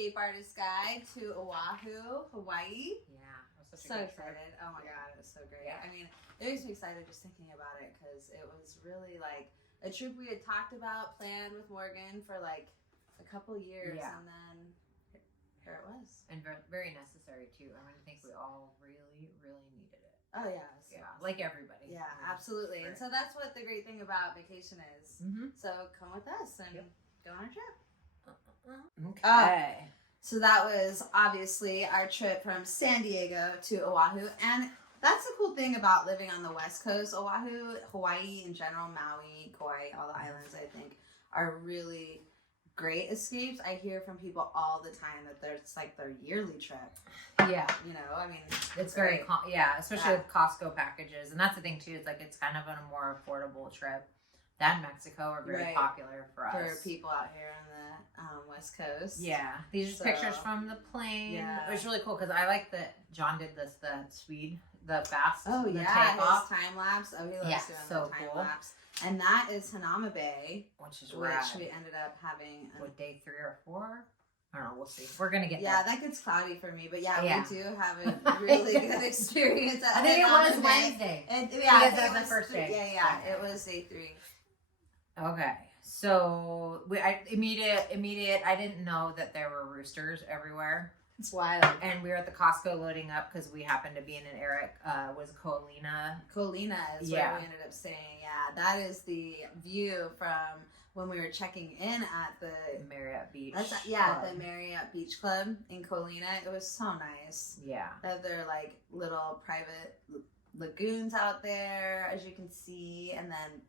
Escape Artist Guide to Oahu, Hawaii. Yeah, it was So excited. Oh my God, it was so great. Yeah. I mean, it makes me excited just thinking about it because it was really like a trip we had talked about, planned with Morgan for like a couple years, and then here it was. And very necessary too. I mean, I think we all really, really needed it. Oh yeah. So awesome. Like everybody. Yeah, absolutely. Right. And so that's what the great thing about vacation is. Mm-hmm. So come with us and go on a trip. Okay. So that was obviously our trip from San Diego to Oahu. And that's the cool thing about living on the West Coast. Oahu, Hawaii in general, Maui, Kauai, all the islands, I think, are really great escapes. I hear from people all the time that it's like their yearly trip. Yeah. You know, I mean, it's very, especially with Costco packages. And that's the thing too, it's like it's kind of a more affordable trip. That and Mexico are very popular for us. For people out here on the West Coast. Yeah. These are pictures from the plane. Yeah. It was really cool because I like that John did the speed, the fast. Oh, the yeah. His time lapse. Oh, he loves doing so the time lapse. And that is Hanauma Bay. Which we ended up having. What, day 3 or 4? I don't know. We'll see. We're going to get that gets cloudy for me. But we do have a really good experience at I think it was Wednesday. Because that was the first day. Yeah. It was day 3. Okay. So immediate. I didn't know that there were roosters everywhere. It's wild. And we were at the Costco loading up because we happened to be in an Eric was Kolina. Kolina is where we ended up staying. Yeah, that is the view from when we were checking in at the Marriott Beach. The Marriott Beach Club in Kolina. It was so nice. Yeah. They're like little private lagoons out there, as you can see, and then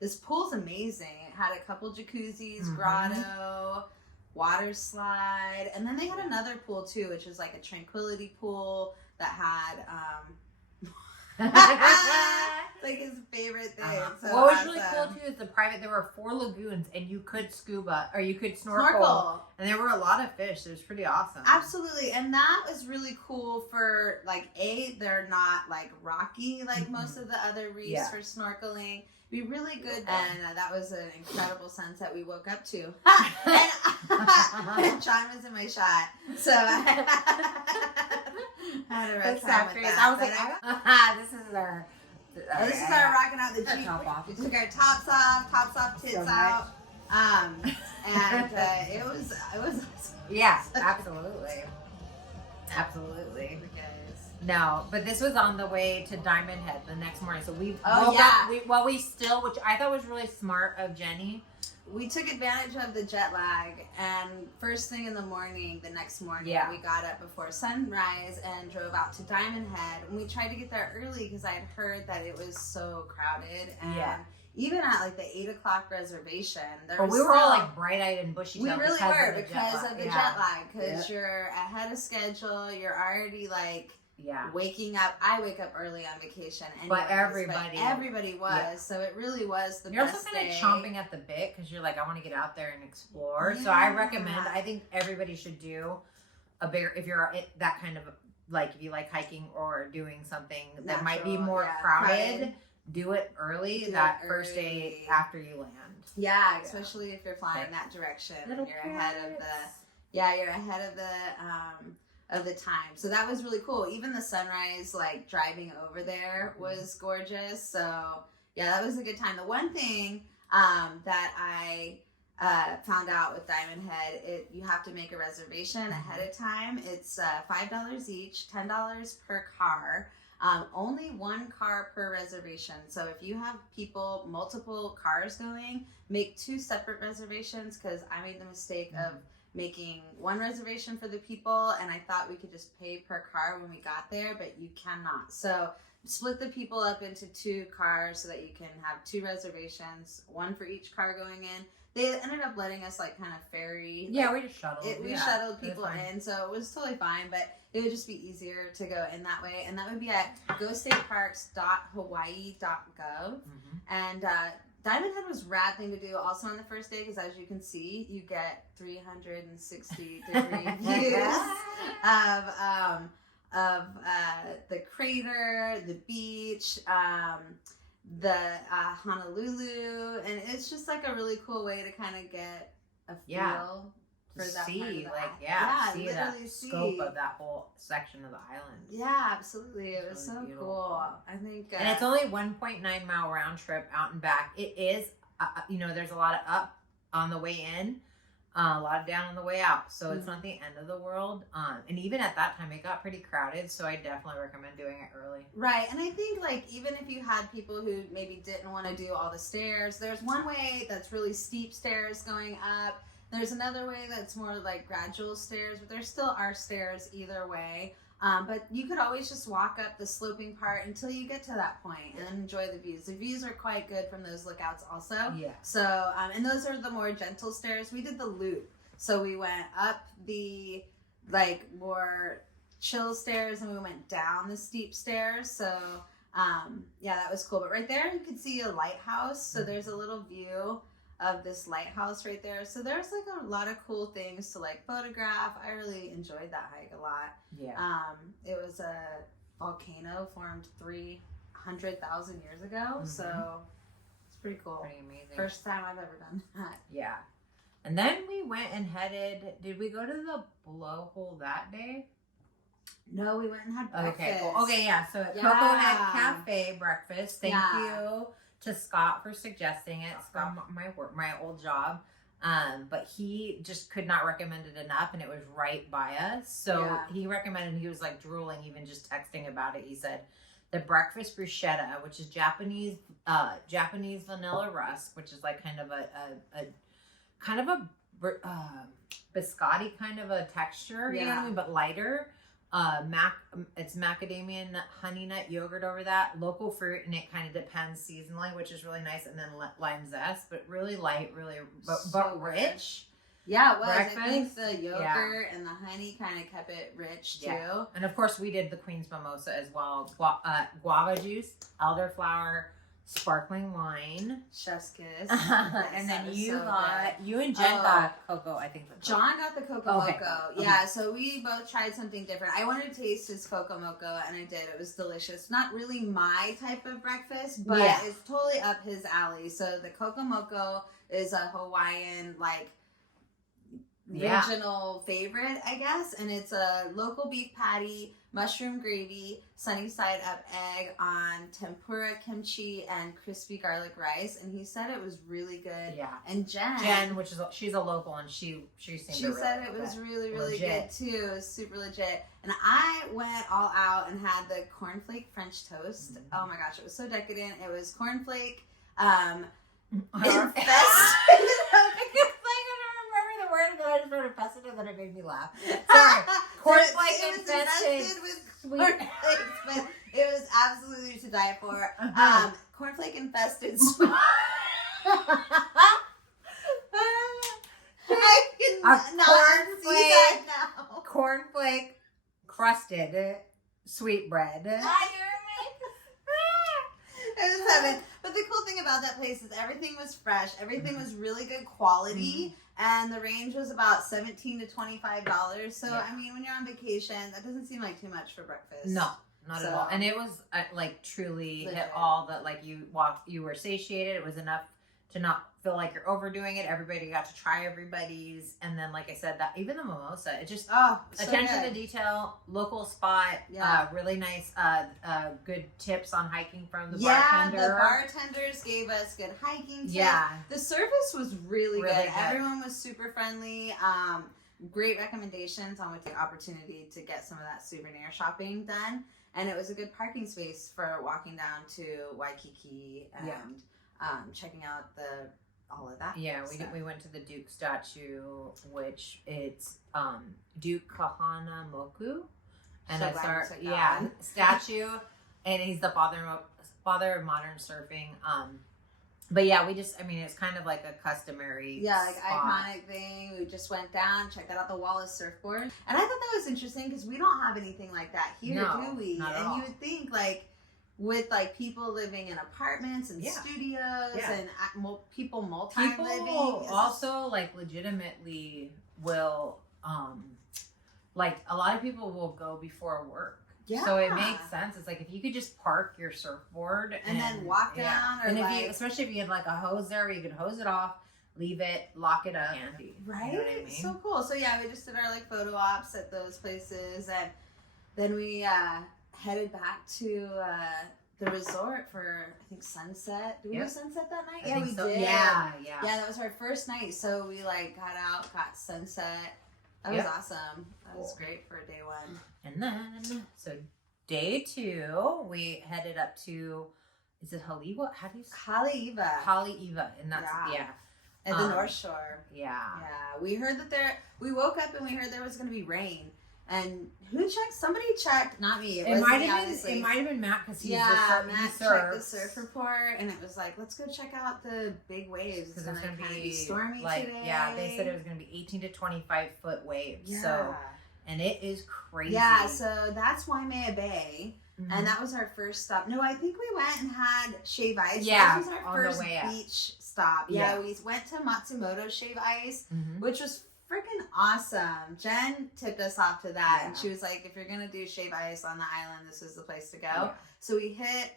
this pool's amazing. It had a couple jacuzzis, grotto, water slide, and then they had another pool too, which was like a tranquility pool that had like his favorite thing. So what was really cool too is there were 4 lagoons and you could scuba or you could snorkel. And there were a lot of fish. It was pretty awesome. Absolutely. And that was really cool for like they're not like rocky like most of the other reefs for snorkeling. Be really good, and that was an incredible sunset we woke up to. And John was in my shot, so I had a rough time with that. I was like, this is our rocking out the Jeep. We took our tops off, tits out, and it was absolutely. No, but this was on the way to Diamond Head the next morning. So we which I thought was really smart of Jenny. We took advantage of the jet lag, and first thing in the morning, the next morning, we got up before sunrise and drove out to Diamond Head. And we tried to get there early because I had heard that it was so crowded. And even at like the 8 o'clock reservation, we were all like bright-eyed and bushy. We really were because of the jet lag. Because you're ahead of schedule. You're already like. Waking up. I wake up early on vacation. Anyways, but everybody was. Yeah. So it really was the best day. You're also kind of chomping at the bit because you're like, I want to get out there and explore. Yeah. So I recommend, I think everybody should do a bigger, if you're that kind of, like if you like hiking or doing something that might be more crowded, do it early first day after you land. Yeah, especially if you're flying that direction. And you're ahead of the time. So that was really cool. Even the sunrise, like driving over there was gorgeous. So yeah, that was a good time. The one thing that I found out with Diamond Head, you have to make a reservation ahead of time. It's $5 each, $10 per car. Only 1 car per reservation. So if you have multiple cars going, make 2 separate reservations, because I made the mistake of making 1 reservation for the people, and I thought we could just pay per car when we got there, but you cannot. So split the people up into 2 cars so that you can have 2 reservations, 1 for each car going in. They ended up letting us like kind of ferry. Yeah, we just shuttled. We shuttled people in, so it was totally fine, but it would just be easier to go in that way. And that would be at gostateparks.hawaii.gov. And Diamond Head was a rad thing to do also on the first day, because as you can see, you get 360 degree views of the crater, the beach, the Honolulu, and it's just like a really cool way to kind of get a feel for that see, part of the like, island. see that scope of that whole section of the island. Yeah, absolutely. It was really so beautiful. cool. I think, and it's only 1.9 mile round trip out and back. It is, there's a lot of up on the way in, a lot of down on the way out. So it's not the end of the world. And even at that time, it got pretty crowded. So I definitely recommend doing it early. Right. And I think, like, even if you had people who maybe didn't want to do all the stairs, there's one way that's really steep stairs going up. There's another way that's more like gradual stairs, but there still are stairs either way. But you could always just walk up the sloping part until you get to that point and enjoy the views. The views are quite good from those lookouts also. Yeah. So, and those are the more gentle stairs. We did the loop. So we went up the, like, more chill stairs and we went down the steep stairs. So, yeah, that was cool. But right there, you could see a lighthouse. So there's a little view of this lighthouse right there. So there's like a lot of cool things to like photograph. I really enjoyed that hike a lot. Yeah. It was a volcano formed 300,000 years ago. So it's pretty cool. Pretty amazing. First time I've ever done that. Yeah. And then we went and did we go to the blowhole that day? No, we went and had breakfast. Okay, cool. Okay, yeah. So at Coconut Cafe breakfast. Thank you to Scott for suggesting it. Scott, my old job. But he just could not recommend it enough, and it was right by us. So he recommended, he was like drooling even just texting about it. He said the breakfast bruschetta, which is Japanese vanilla rusk, which is like kind of a biscotti kind of a texture, you know what I mean, but lighter. It's macadamia nut, honey nut yogurt over that, local fruit, and it kind of depends seasonally, which is really nice, and then lime zest, but really light, really but rich. Yeah, it was. Breakfast. I think the yogurt and the honey kind of kept it rich too. Yeah. And of course, we did the Queen's Mimosa as well. Guava juice, elderflower, sparkling wine, chef's kiss, and then you and Jen got cocoa. I think John got the cocoa moco. Yeah, so we both tried something different. I wanted to taste his cocoa moco, and I did. It was delicious. Not really my type of breakfast, but it's totally up his alley. So the cocoa moco is a Hawaiian regional favorite, I guess, and it's a local beef patty, mushroom gravy, sunny side up egg on tempura kimchi and crispy garlic rice, and he said it was really good. Yeah. And Jen, which is she's a local, and she said it was really good too. It was super legit. And I went all out and had the cornflake French toast. Oh my gosh, it was so decadent. It was cornflake infested. That I just wrote infested, and then it made me laugh. Sorry. Cornflake infested with cornflakes, but it was absolutely to die for. Cornflake infested sweet. I cannot see that now. Cornflake crusted sweetbread. It was heaven. But the cool thing about that place is everything was fresh. Everything was really good quality. And the range was about $17 to $25. So, I mean, when you're on vacation, that doesn't seem like too much for breakfast. No, not at all. And it was truly hit all that, you were satiated. It was enough to not feel like you're overdoing it. Everybody got to try everybody's. And then, like I said, that even the mimosa, it just, attention to detail, local spot, really nice, good tips on hiking from the bartender. Yeah, the bartenders gave us good hiking tips. Yeah. The service was really good. Everyone was super friendly. Great recommendations on the opportunity to get some of that souvenir shopping done. And it was a good parking space for walking down to Waikiki and checking out all of that. Yeah, we went to the Duke statue, which it's Duke Kahanamoku, and it's our statue, and he's the father of modern surfing. But yeah, it's kind of like a customary spot. Iconic thing. We just went down, checked out the Wallace surfboard, and I thought that was interesting because we don't have anything like that here, do we? Not at all. all. You would think with people living in apartments and studios and people multi-living. People also legitimately will a lot of people will go before work. Yeah. So it makes sense. It's if you could just park your surfboard and then walk down, or and especially if you had a hose there where you could hose it off, leave it, lock it up, handy. Right? You know what I mean? So cool. So yeah, we just did our like photo ops at those places, and then we headed back to the resort for I think sunset. Did we do sunset that night? I think we so. did. Yeah. Yeah, that was our first night. So we like got out, got sunset. That was awesome. That was great for day one. And then so day 2, we headed up to, is it Hale'iwa? How do you say Hale'iwa. Hale'iwa, and that's At the North Shore. Yeah. We heard that we woke up and we heard there was going to be rain. And who checked? Somebody checked, not me. It might have been Matt, because he's Matt checked the surf report, and it was like, let's go check out the big waves. Because it's going to be stormy like, today. Yeah, they said it was going to be 18 to 25 foot waves. Yeah. So, and it is crazy. Yeah, so that's Waimea Bay. Mm-hmm. And that was our first stop. No, I think we went and had Shave Ice. Yeah, this was our first beach stop. Yeah, we went to Matsumoto Shave Ice, which was freaking awesome. Jen tipped us off to that, and she was like, if you're gonna do Shave Ice on the island, this is the place to go. So we hit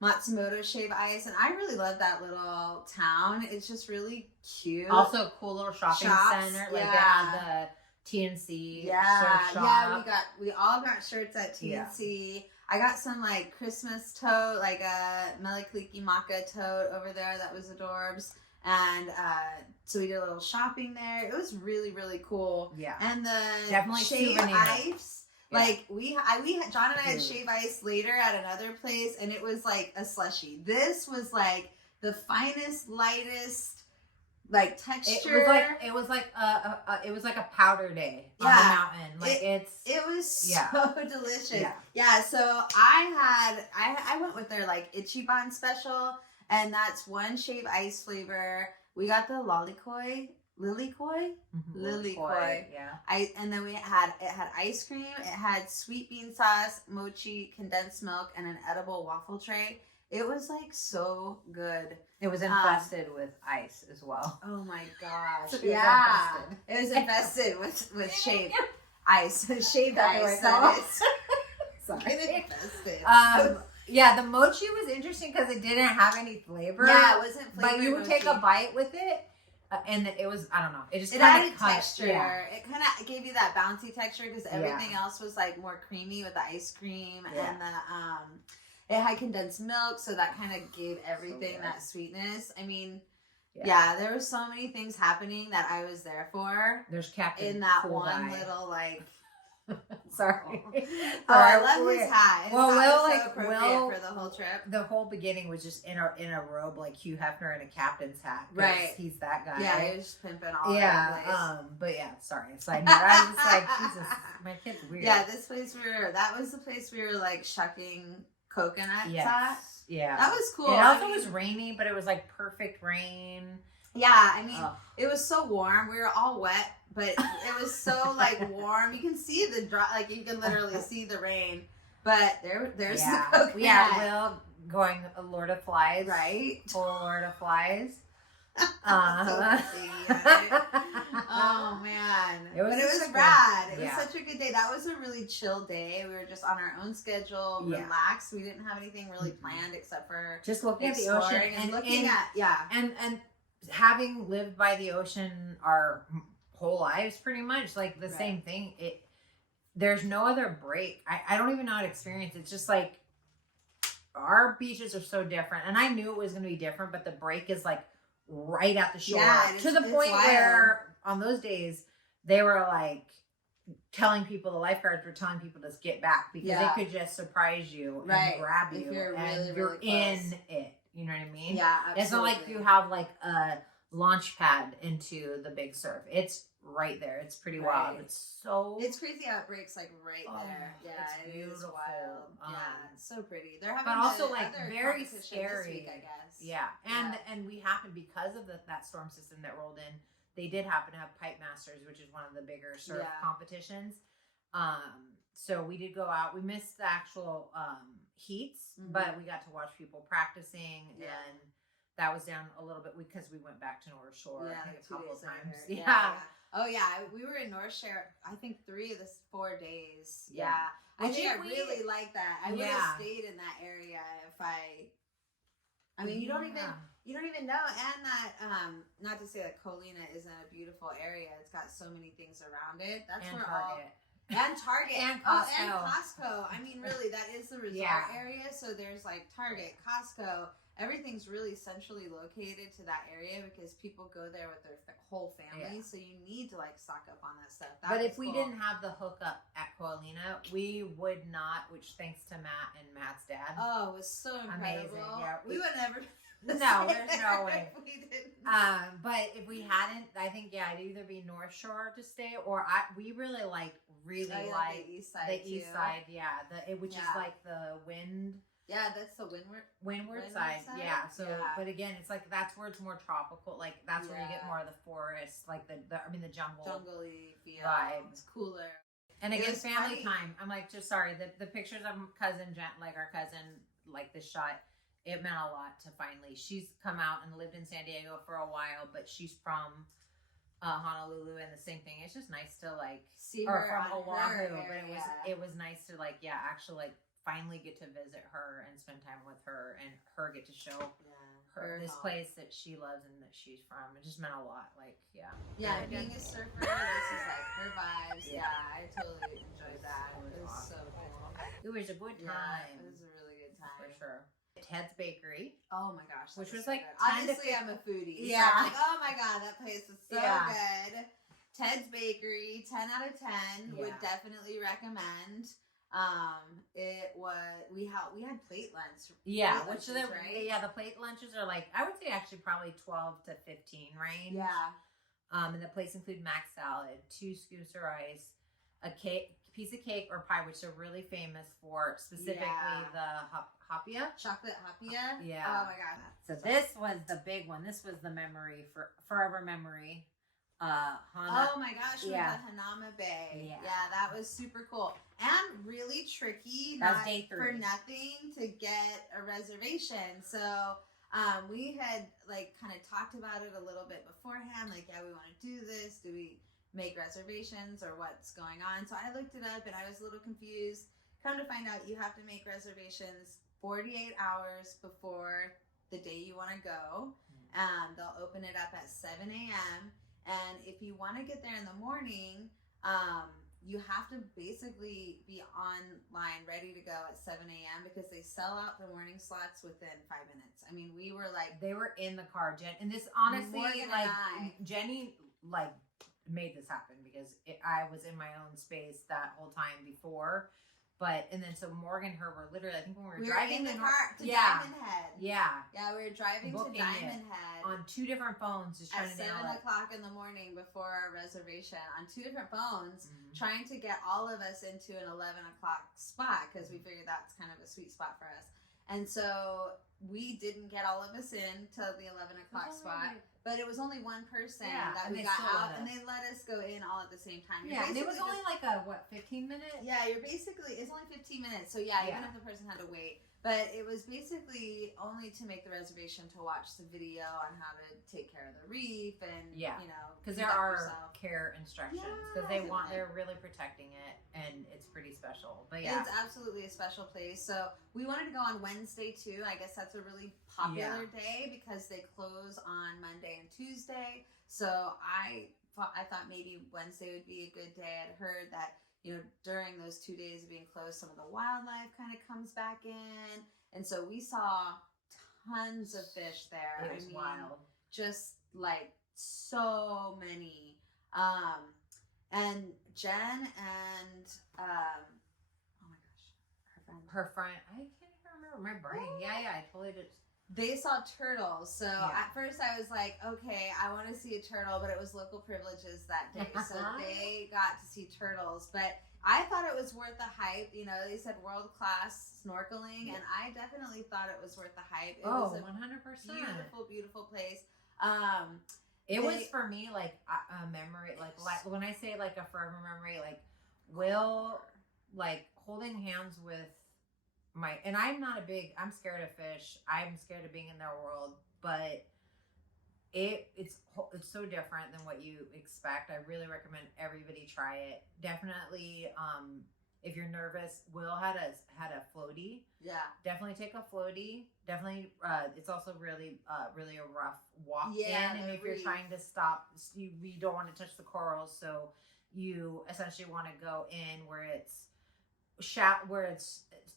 Matsumoto Shave Ice, and I really love that little town. It's just really cute. Also a cool little shopping center. Like they had the TNC surf shop. We all got shirts at TNC. I got some like Christmas tote, like a Melikliki Maka tote over there that was adorbs. And so we did a little shopping there. It was really, really cool. Yeah. And the definitely Shave Ice, like John and I had Shave Ice later at another place, and it was like a slushie. This was like the finest, lightest, like texture. It was like a powder day on the mountain. Like it was so delicious. Yeah. So I went with their like Ichiban special. And that's one Shave Ice flavor. We got the Lilikoi. Yeah. And then it had ice cream. It had sweet bean sauce, mochi, condensed milk, and an edible waffle tray. It was like so good. It was infested with ice as well. Oh my gosh! It was infested with shaved ice, shaved ice. Sorry, infested. Yeah, the mochi was interesting because it didn't have any flavor. Yeah, it wasn't flavored. But you would take a bite with it, and it was, I don't know, it added texture. Yeah. It kind of gave you that bouncy texture because everything else was like more creamy with the ice cream and the it had condensed milk, so that kind of gave everything that sweetness. I mean, there were so many things happening that I was there for. There's Captain in that one little like. Sorry. I love his hat. His hat was so appropriate for the whole trip. The whole beginning was just in a robe like Hugh Hefner in a captain's hat. Right. He's that guy. Yeah, he was just pimping all over the place. But yeah, sorry. Side note. I was like, Jesus, my kid's weird. Yeah, that was the place we were like shucking coconuts at. Yeah. That was cool. It also was rainy, but it was like perfect rain. Yeah, I mean, it was so warm. We were all wet, but it was so like warm. You can see the drop, like you can literally see the rain. But there's the coconut. Yeah, Will going Lord of Flies. Right. Full Lord of Flies. Oh man. It was rad. It was such a good day. That was a really chill day. We were just on our own schedule, relaxed. We didn't have anything really planned except for just looking at the ocean and looking at and having lived by the ocean our whole lives pretty much, like the same thing. There's no other break. I don't even know how to experience it. It's just like our beaches are so different, and I knew it was going to be different, but the break is like right at the shore to the point where on those days they were like telling people, the lifeguards were telling people to get back because they could just surprise you and grab you, and you're in it. You know what I mean? Yeah, absolutely. It's not like you have like a launch pad into the big surf. It's right there. It's pretty wild. It's crazy how it breaks like right there. Yeah, it's beautiful. Wild. It's so pretty. They're having but also like very scary. This week, I guess. Yeah, and we happened because of that storm system that rolled in. They did happen to have Pipe Masters, which is one of the bigger surf competitions. So we did go out. We missed the actual heats, but we got to watch people practicing, and that was down a little bit because we went back to North Shore I think a couple of times. Oh yeah, we were in North Shore I think 3 of the 4 days. I really like that. I would have stayed in that area if I mean, you don't even You don't even know. And that, not to say that Colina isn't a beautiful area. It's got so many things around it. That's and where Target. and Target. And Oh, Costco. and Costco. I mean, really, that is the resort area. So there's like Target, Costco. Everything's really centrally located to that area because people go there with their whole family. So you need to like stock up on that stuff. But if we didn't have the hookup at Koalina, we would not, which thanks to Matt and Matt's dad. Oh, it was so incredible. Amazing. Yeah. We would never. No, there's no way. If we didn't. But if we hadn't, I think it'd either be North Shore to stay, or we really like the east side. The east side, yeah. Which is like the wind. Yeah, that's the windward side. Yeah. So, but again, it's like that's where it's more tropical. Like that's where you get more of the forest, like the jungly feel. Vibe. It's cooler. And again, family time. I'm like, just sorry. The pictures of cousin Jen, like our cousin, like the shot. It meant a lot to finally. She's come out and lived in San Diego for a while, but she's from Honolulu, and the same thing. It's just nice to like see her from Oahu, but it was nice to like actually like finally get to visit her and spend time with her, and her get to show her this place that she loves and that she's from. It just meant a lot. Like being a surfer, this is like her vibes. Yeah, I totally enjoyed that. It was awesome. So cool. It was a good time. It was a really good time for sure. Ted's Bakery. Oh my gosh. Which was like, obviously I'm a foodie. Yeah. So like, oh my God, that place was so good. Ted's Bakery, 10 out of 10. Would definitely recommend. It was, we had plate lunch. Yeah. Plate which lunches, right? Yeah, the plate lunches are like, I would say actually probably 12 to 15 range. Yeah. And the plates include mac salad, 2 scoops of rice, a piece of cake or pie, which they're really famous for, specifically the hapia. Chocolate hapia? Yeah. Oh my God. So this was the big one. This was the memory, forever memory. Oh my gosh, with the Hanama Bay. Yeah, that was super cool. And really tricky, that was day 3. For nothing, to get a reservation. So we had like kind of talked about it a little bit beforehand, like, we want to do this. Do we make reservations or what's going on? So I looked it up and I was a little confused. Come to find out, you have to make reservations 48 hours before the day you want to go. They'll open it up at 7 a.m. And if you want to get there in the morning, you have to basically be online ready to go at 7 a.m. because they sell out the morning slots within 5 minutes. I mean, we were like... They were in the car, Jen. And this honestly, like, Jenny, like, made this happen because I was in my own space that whole time before. And then so Morgan and her were literally, I think when we were driving in the car to Diamond Head. Yeah. Yeah, we were driving to Diamond Head. On 2 different phones, just trying to nail it. At 7 o'clock in the morning before our reservation, on 2 different phones, trying to get all of us into an 11 o'clock spot because we figured that's kind of a sweet spot for us. And so we didn't get all of us in till the 11 o'clock spot. But it was only one person that we got out, and they let us go in all at the same time. And it was only like a 15 minute? Yeah, it's only 15 minutes. So even if the person had to wait. But it was basically only to make the reservation to watch the video on how to take care of the reef and, because there are care instructions because they're really protecting it, and it's pretty special. But it's absolutely a special place. So we wanted to go on Wednesday too. I guess that's a really popular day because they close on Monday and Tuesday. So I thought maybe Wednesday would be a good day. I'd heard that, during those 2 days of being closed, some of the wildlife kind of comes back in. And so we saw tons of fish there. It was wild. Just like so many. And Jen and, oh my gosh, her friend, I can't even remember my brain. Oh. Yeah, I totally did. They saw turtles. So at first I was like, okay, I want to see a turtle, but it was local privileges that day. So they got to see turtles. But I thought it was worth the hype. They said world-class snorkeling, and I definitely thought it was worth the hype. It was a 100%. Beautiful, beautiful place. It was for me like a memory, like when I say like a forever memory, like like holding hands with and I'm scared of fish. I'm scared of being in their world, but it's so different than what you expect. I really recommend everybody try it. Definitely, if you're nervous, Will had a floaty. Yeah. Definitely take a floaty. Definitely, it's also really a rough walk Yeah, in. And if you're trying to stop, you don't want to touch the corals. So you essentially want to go in where it's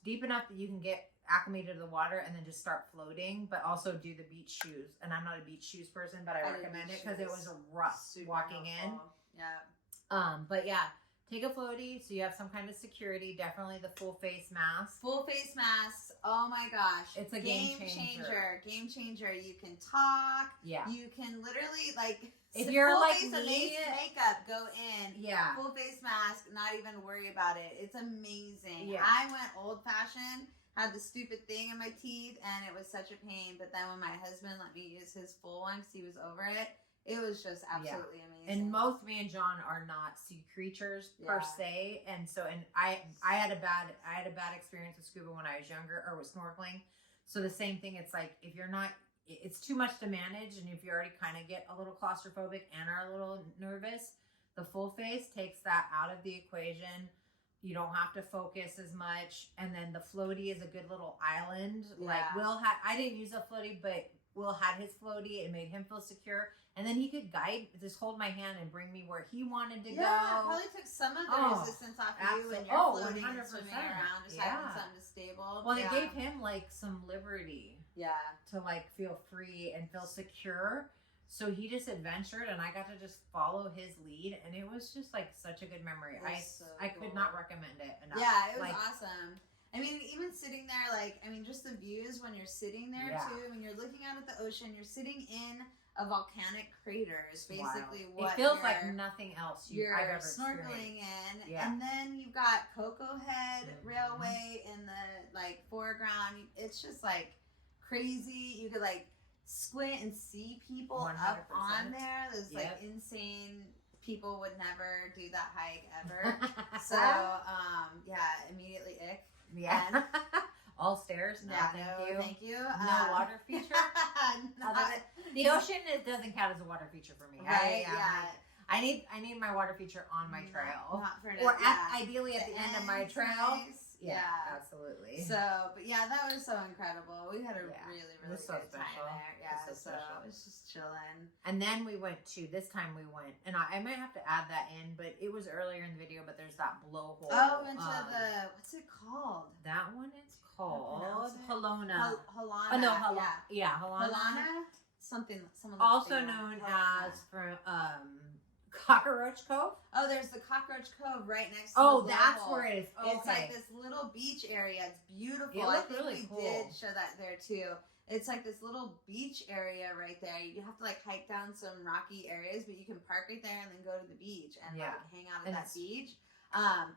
deep enough that you can get acclimated to the water and then just start floating, but also do the beach shoes. And I'm not a beach shoes person, but I recommend it because it was a rough walking in. Yeah. But yeah, take a floaty so you have some kind of security. Definitely the full face mask. Full face mask. Oh my gosh. It's a game changer. Game changer. You can talk. Yeah. You can literally like if you're full like face me, makeup, go in. Yeah. Full face mask, not even worry about it. It's amazing. Yeah. I went old fashioned, had the stupid thing in my teeth, and it was such a pain. But then when my husband let me use his full one because he was over it, it was just absolutely amazing. And most me and John are not sea creatures per se, and I had a bad experience with scuba when I was younger, or with snorkeling. So the same thing. It's like if you're not, it's too much to manage, and if you already kind of get a little claustrophobic and are a little nervous, the full face takes that out of the equation. You don't have to focus as much, and then the floaty is a good little island. Yeah. Like I didn't use a floaty, but Will had his floaty. It made him feel secure. And then he could just hold my hand and bring me where he wanted to go. Yeah, probably took some of the resistance off you when you're floating 100%. And swimming around, just having something stable. Well, it gave him like some liberty. Yeah. To like feel free and feel secure. So he just adventured, and I got to just follow his lead, and it was just like such a good memory. I could not recommend it enough. Yeah, it was awesome. I mean, even sitting there, like, I mean, just the views when you're sitting there too, when you're looking out at the ocean, you're sitting in a volcanic crater is basically what it feels like nothing else you're I've ever snorkeling experienced. in. And then you've got Cocoa Head Railway in the like foreground. It's just like crazy. You could like squint and see people 100%. up on there. Those like insane people would never do that hike ever. So immediately ick. Yeah. All stairs. No, thank you. No water feature. The ocean doesn't count as a water feature for me. Right? I need my water feature on my trail, not for ideally at the end of my trail. Nice. Yeah, absolutely. So, but yeah, that was so incredible. We had a really good time there. Yeah, so it was just chilling. And then this time we went, and I might have to add that in, but it was earlier in the video, but there's that blowhole. Oh, into what's it called? That one is called Halona. Halana. Oh, no, Halana. Halana? Something also known as Cockroach Cove. Oh, there's the Cockroach Cove right next to the that's where it is. Okay. It's like this little beach area. It's beautiful. I think really cool. Did show that there too. It's like this little beach area right there. You have to like hike down some rocky areas, but you can park right there and then go to the beach and like hang out at that beach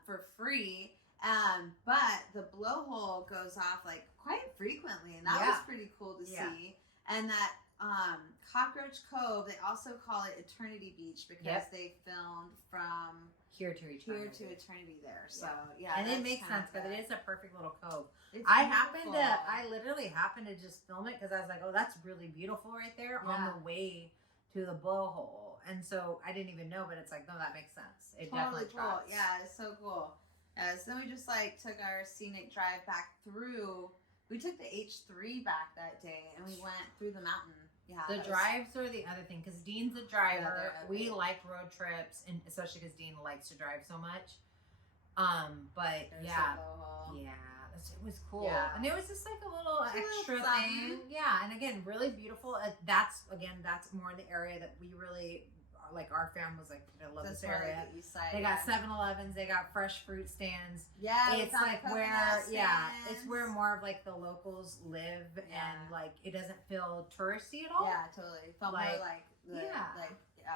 for free. But the blowhole goes off like quite frequently, and that was pretty cool to see. And that Cockroach Cove, they also call it Eternity Beach because they filmed from here to eternity there. So and it makes sense because it is a perfect little cove. I literally happened to just film it because I was like, oh, that's really beautiful right there on the way to the blowhole. And so I didn't even know, but it's like, no, that makes sense. It definitely tracks. Yeah, it's so cool. So then we just like took our scenic drive back through. We took the H3 back that day, and we went through the mountain. Yeah, the drives are the other thing because Dean's a driver. We like road trips, and especially because Dean likes to drive so much. But it was cool, and it was just like a little extra thing. Yeah, and again, really beautiful. That's more in the area that we really like. Our family was like, I love this area. The east side, they got 7-Elevens, they got fresh fruit stands. Yeah, it's like where it's where more of like the locals live, and like it doesn't feel touristy at all. Yeah, totally. It felt more like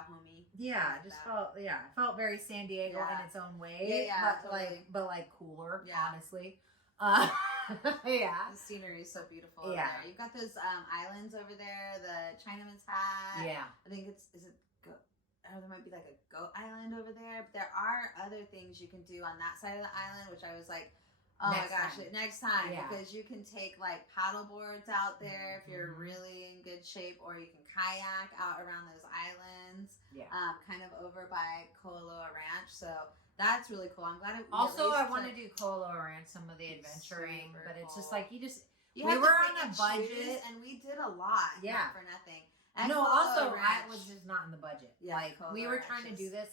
homey. Yeah, just felt very San Diego in its own way. But cooler, honestly. The scenery is so beautiful over there. You've got those islands over there, the Chinaman's Hat. Yeah. I think there might be like a goat island over there, but there are other things you can do on that side of the island, which I was like, next time, because you can take like paddle boards out there if you're really in good shape, or you can kayak out around those islands, kind of over by Koaloa Ranch. So that's really cool. I'm glad it Also, I want to do Colo Ranch, some of the adventuring, super but it's just cool. like we have were to on pick a and budget, choose, and we did a lot. Yeah. Not for nothing. And no, Colo also Ranch. I was just not in the budget. Yeah, like Colo we were Ranch trying to is- do this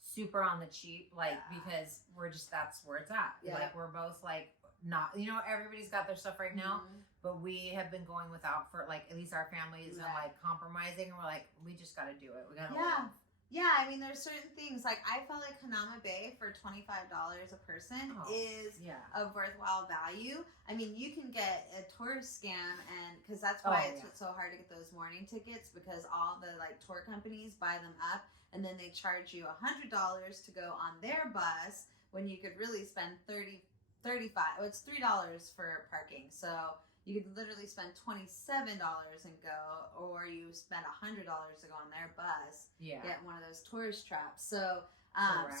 super on the cheap, like Yeah. because we're just that's where it's at. Yeah. Like we're both like not, everybody's got their stuff right now, Mhm. but we have been going without for like at least our family has been Right. like compromising, and we're like we just got to do it. We got to Yeah. live. Yeah, I mean, there's certain things like I felt like Hanauma Bay for $25 a person is Yeah. a worthwhile value. I mean, you can get a tourist scam, and because that's why it's so hard to get those morning tickets, because all the like tour companies buy them up, and then they charge you $100 to go on their bus when you could really spend $35. It's $3 for parking, so you could literally spend $27 and go, or you spend $100 to go on their bus. Yeah. Get one of those tourist traps. So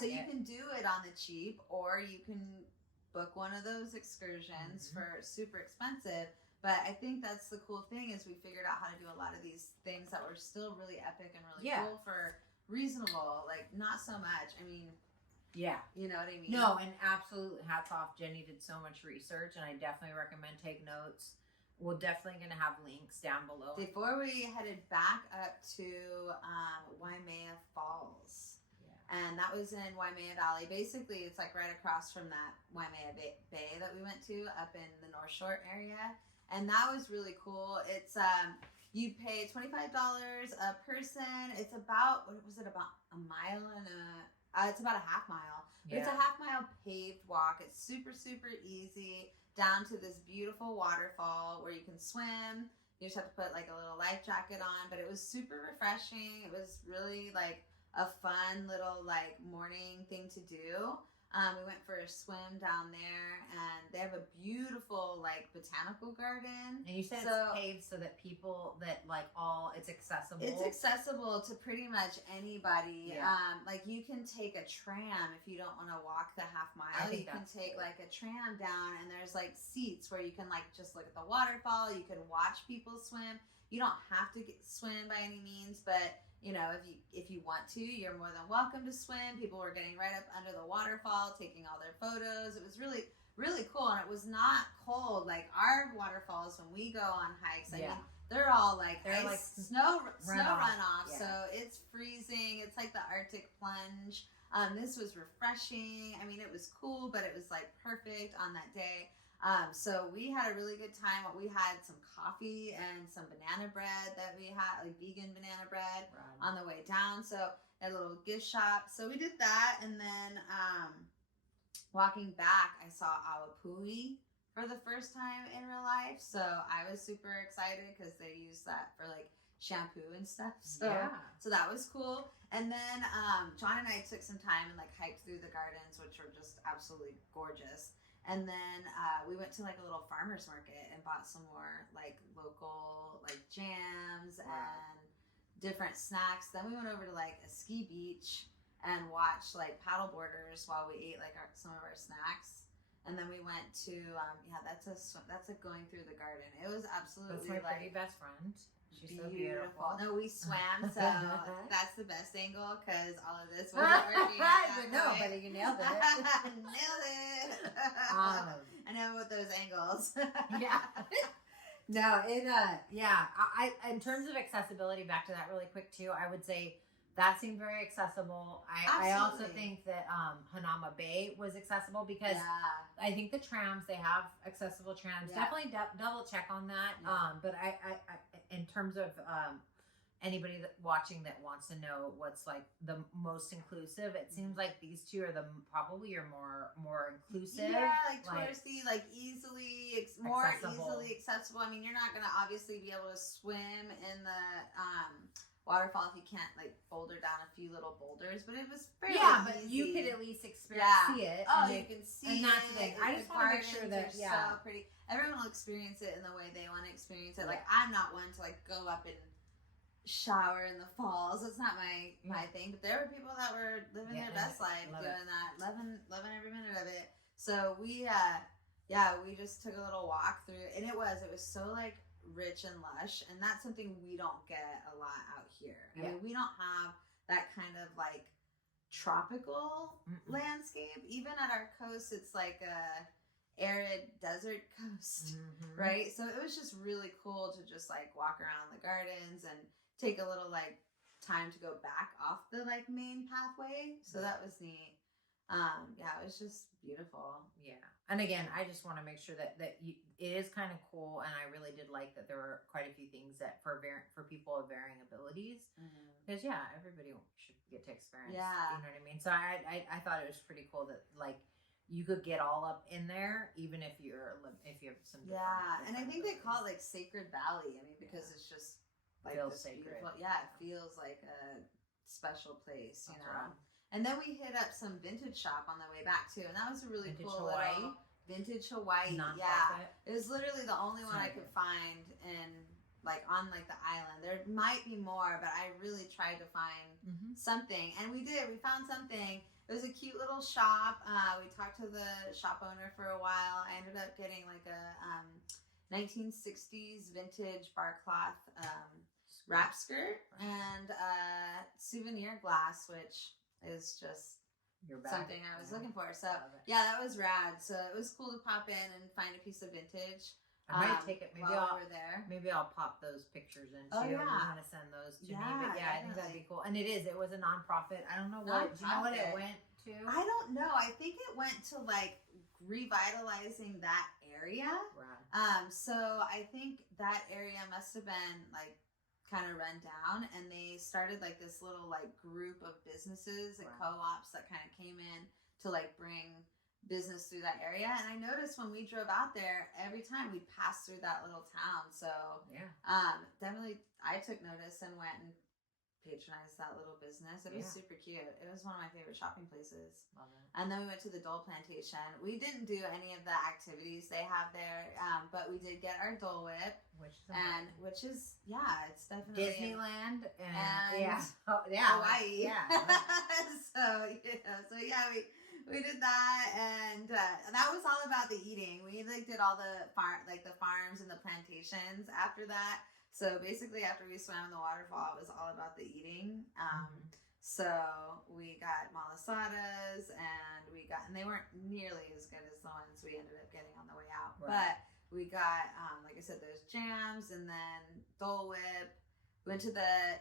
you can do it on the cheap, or you can book one of those excursions for super expensive. But I think that's the cool thing is we figured out how to do a lot of these things that were still really epic and really cool for reasonable, like not so much. I mean, yeah, you know what I mean? No, and absolute hats off. Jenny did so much research, and I definitely recommend take notes. We're definitely going to have links down below. Before we headed back up to Waimea Falls. And that was in Waimea Valley. Basically, it's like right across from that Waimea Bay that we went to up in the North Shore area. And that was really cool. It's you pay $25 a person. It's about, what was it, about a mile and it's about a half mile. But it's a half mile paved walk. It's super, super easy down to this beautiful waterfall where you can swim. You just have to put like a little life jacket on. But it was super refreshing. It was really like a fun little like morning thing to do. We went for a swim down there, and they have a beautiful like botanical garden. And you said it's paved so that people that like it's accessible. It's accessible to pretty much anybody. Yeah. Like you can take a tram if you don't want to walk the half mile. You can take like a tram down, and there's like seats where you can like just look at the waterfall. You can watch people swim. You don't have to swim by any means, but if you want to, you're more than welcome to swim. People were getting right up under the waterfall, taking all their photos. It was really, really cool, and it was not cold. Like our waterfalls, when we go on hikes, I mean, they're all like snow runoff. Yeah. So it's freezing. It's like the Arctic plunge. This was refreshing. I mean, it was cool, but it was like perfect on that day. So we had a really good time. We had some coffee and some banana bread that we had, like vegan banana bread on the way down. So a little gift shop. So we did that. And then, walking back, I saw Awapui for the first time in real life. So I was super excited because they use that for like shampoo and stuff. So that was cool. And then, John and I took some time and like hiked through the gardens, which were just absolutely gorgeous. And then we went to like a little farmer's market and bought some more like local like jams and different snacks. Then we went over to like a ski beach and watched like paddle boarders while we ate like some of our snacks. And then we went to that's a going through the garden. It was absolutely that's my pretty best friend. She's beautiful. So beautiful. No, we swam, so that's the best angle because all of this wasn't working. But you nailed it. Nailed it. I know what those angles. Yeah. No, I in terms of accessibility, back to that really quick too, I would say that seemed very accessible. I also think that Hanauma Bay was accessible because I think the trams, they have accessible trams. Yeah. Definitely double check on that. Yeah. But I in terms of anybody watching that wants to know what's like the most inclusive, it seems like these two are probably your more inclusive. Yeah, like touristy, like more easily accessible. I mean, you're not gonna obviously be able to swim in the waterfall if you can't like boulder down a few little boulders, but it was fairly but easy. you could at least see it. Oh, you can see and it. That's the thing. I just want to make sure that so pretty. Everyone will experience it in the way they want to experience it. Like I'm not one to like go up and shower in the falls. It's not my thing. But there were people that were living their best life doing that, loving every minute of it. So we just took a little walk through, and it was so like rich and lush, and that's something we don't get a lot out here. I mean, we don't have that kind of like tropical landscape. Even at our coast, it's like a arid desert coast, right? So it was just really cool to just like walk around the gardens and take a little like time to go back off the like main pathway. So that was neat. Yeah, it was just beautiful. Yeah. And again, I just want to make sure that it is kind of cool. And I really did like that there were quite a few things that for people of varying abilities, because everybody should get to experience. Yeah. You know what I mean? So I thought it was pretty cool that like you could get all up in there, even if you have some. And I think they call it like Sacred Valley. I mean, because it's just like feels this sacred. beautiful. Yeah, it feels like a special place. That's you know. right. And then we hit up some vintage shop on the way back too, and that was a really Vintage cool Hawaii? little vintage Hawaii. Non-profit? Yeah, it was literally the only one I Sorry. could find in like on like the island. There might be more, but I really tried to find something, and we did. We found something. It was a cute little shop. We talked to the shop owner for a while. I ended up getting like a 1960s vintage bar cloth wrap skirt and souvenir glass, which is just something I was looking for. So yeah, that was rad. So it was cool to pop in and find a piece of vintage. I might take it. Maybe while we were there. Maybe I'll pop those pictures in too. Oh, yeah. You want to send those to me? But yeah, I think that'd be cool. And it was a nonprofit. I don't know what. Do you know what it went to? I don't know. I think it went to like revitalizing that area. Right. So I think that area must have been like kind of run down, and they started like this little like group of businesses and co-ops that kind of came in to like bring business through that area. And I noticed when we drove out there, every time we passed through that little town. So definitely I took notice and went and patronized that little business. It was super cute. It was one of my favorite shopping places. Love it. And then we went to the Dole Plantation. We didn't do any of the activities they have there, but we did get our Dole Whip, which is it's definitely Disneyland and Hawaii. Yeah. so we did that, and that was all about the eating. We like did all the farms and the plantations after that. So basically, after we swam in the waterfall, it was all about the eating. So we got malasadas, and they weren't nearly as good as the ones we ended up getting on the way out. Right. But we got, like I said, those jams, and then Dole Whip. We went to the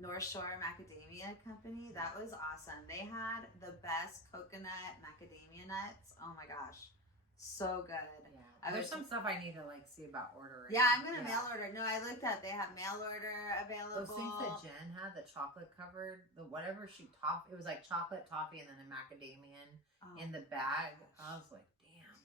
North Shore Macadamia Company. That was awesome. They had the best coconut macadamia nuts. Oh my gosh. So good. Yeah. There's some stuff I need to like see about ordering. Yeah, I'm gonna mail order. No, I looked up. They have mail order available. Those things that Jen had, the chocolate covered, the whatever she topped, it was like chocolate toffee and then a macadamia in the bag. I was like, damn,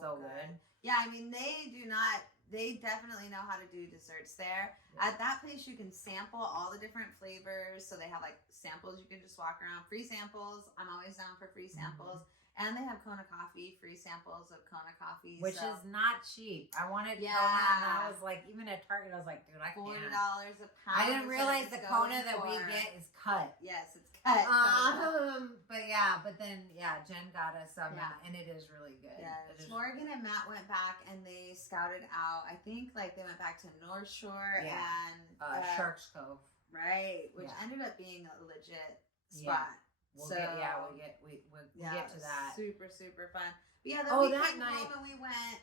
so good. Yeah, I mean they definitely know how to do desserts there. Yeah. At that place, you can sample all the different flavors. So they have like samples you can just walk around. Free samples. I'm always down for free samples. And they have Kona coffee, free samples of Kona coffee. Which is not cheap. I wanted Kona, and I was like, even at Target, I was like, dude, I can't. $40 a pound. I didn't realize the Kona that we get is cut. Yes, it's cut. But then Jen got us some, and it is really good. Yeah, Morgan and Matt went back, and they scouted out, I think, like, they went back to North Shore and Sharks Cove. Right, which ended up being a legit spot. We'll get to that. Super, super fun. But yeah, then we came night, home and we went,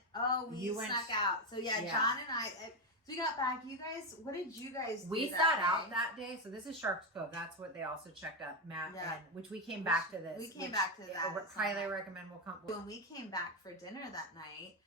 we snuck out. So John and I, so we got back. You guys, what did you guys do? We sat out that day. So this is Sharks Cove. That's what they also checked out, Matt, which we came back to this. We came back to that. Highly recommend. We'll come. When we came back for dinner that night.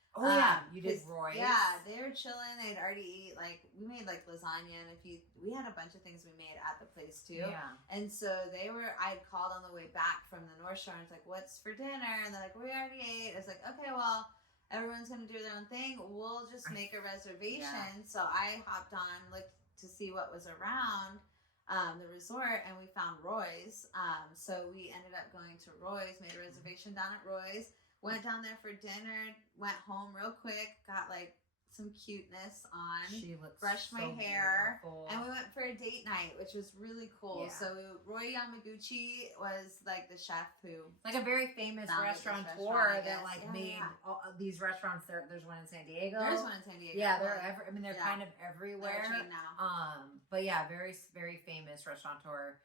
You did Roy's. Yeah, they were chilling. They'd already we made like lasagna, and we had a bunch of things we made at the place too. Yeah. And so I'd called on the way back from the North Shore, and it's like, what's for dinner? And they're like, we already ate. It's like, okay, well, everyone's gonna do their own thing. We'll just make a reservation. Yeah. So I hopped on, looked to see what was around the resort, and we found Roy's. So we ended up going to Roy's, made a reservation down at Roy's. Went down there for dinner, went home real quick, got like some cuteness on. She looked brushed so my hair. Beautiful. And we went for a date night, which was really cool. Yeah. So Roy Yamaguchi was like the chef who... Like a very famous restaurateur that made all these restaurants. There's one in San Diego. There's one in San Diego. Yeah, they're kind of everywhere. They're now. But yeah, very, very famous restaurateur.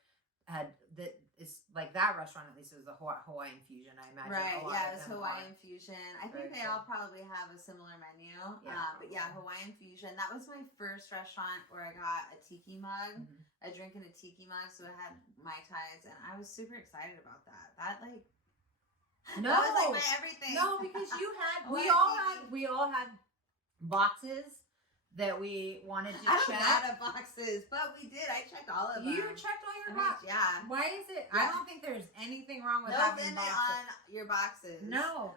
had that is like that restaurant, at least it was the Hawaiian fusion, I imagine. Right, a lot yeah, of it was them Hawaiian are. fusion. I Very think they cool. all probably have a similar menu. Yeah, But yeah, probably. Hawaiian fusion. That was my first restaurant where I got a tiki mug, Mhm. a drink in a tiki mug. So it had Mai Tais, and I was super excited about that. That like, No, that was like my everything. no, because you had, What we all had boxes that we wanted to I check. have a lot of boxes, but we did. I checked all of them. You checked all your I mean, boxes. yeah. Why is it? Yeah. I don't think there's anything wrong with No having limit boxes. on your boxes. No.